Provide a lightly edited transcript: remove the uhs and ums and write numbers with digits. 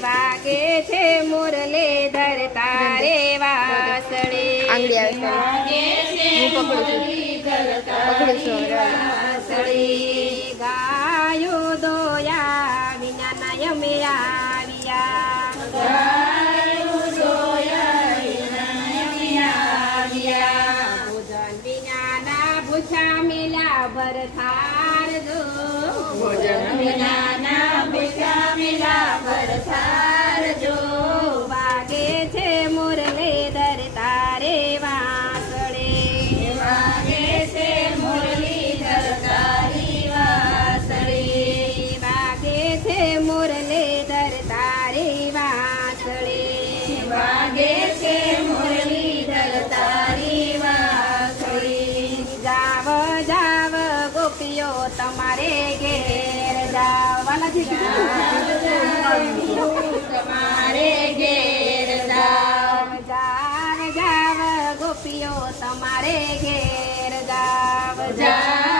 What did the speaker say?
વાગે છે મુરલીધર તારે વાસળે આંગળી આવે છે હું પકડું છું ગાયો દોયા વિના નય મેળાવ્યા ભોજન વિનાના ભૂછા મેલા ભરથાર જો ભોજન વિનાના ભૂછા મેલા ભરથાર જો વાગે છે મુરલીધર તારે વાસળે વાગે છે મુરલીધર તારી વાસળે વાગે છે મુરલીધર તારી વાસળે વાગે છે મુરલીધર તારી વાસળે જાવ જાવ ગોપીઓ તમારે ઘેર જાવ તમારે ઘેર જાવ જાવ જાવ ગોપીઓ તમારે ઘેર જાવ જાવ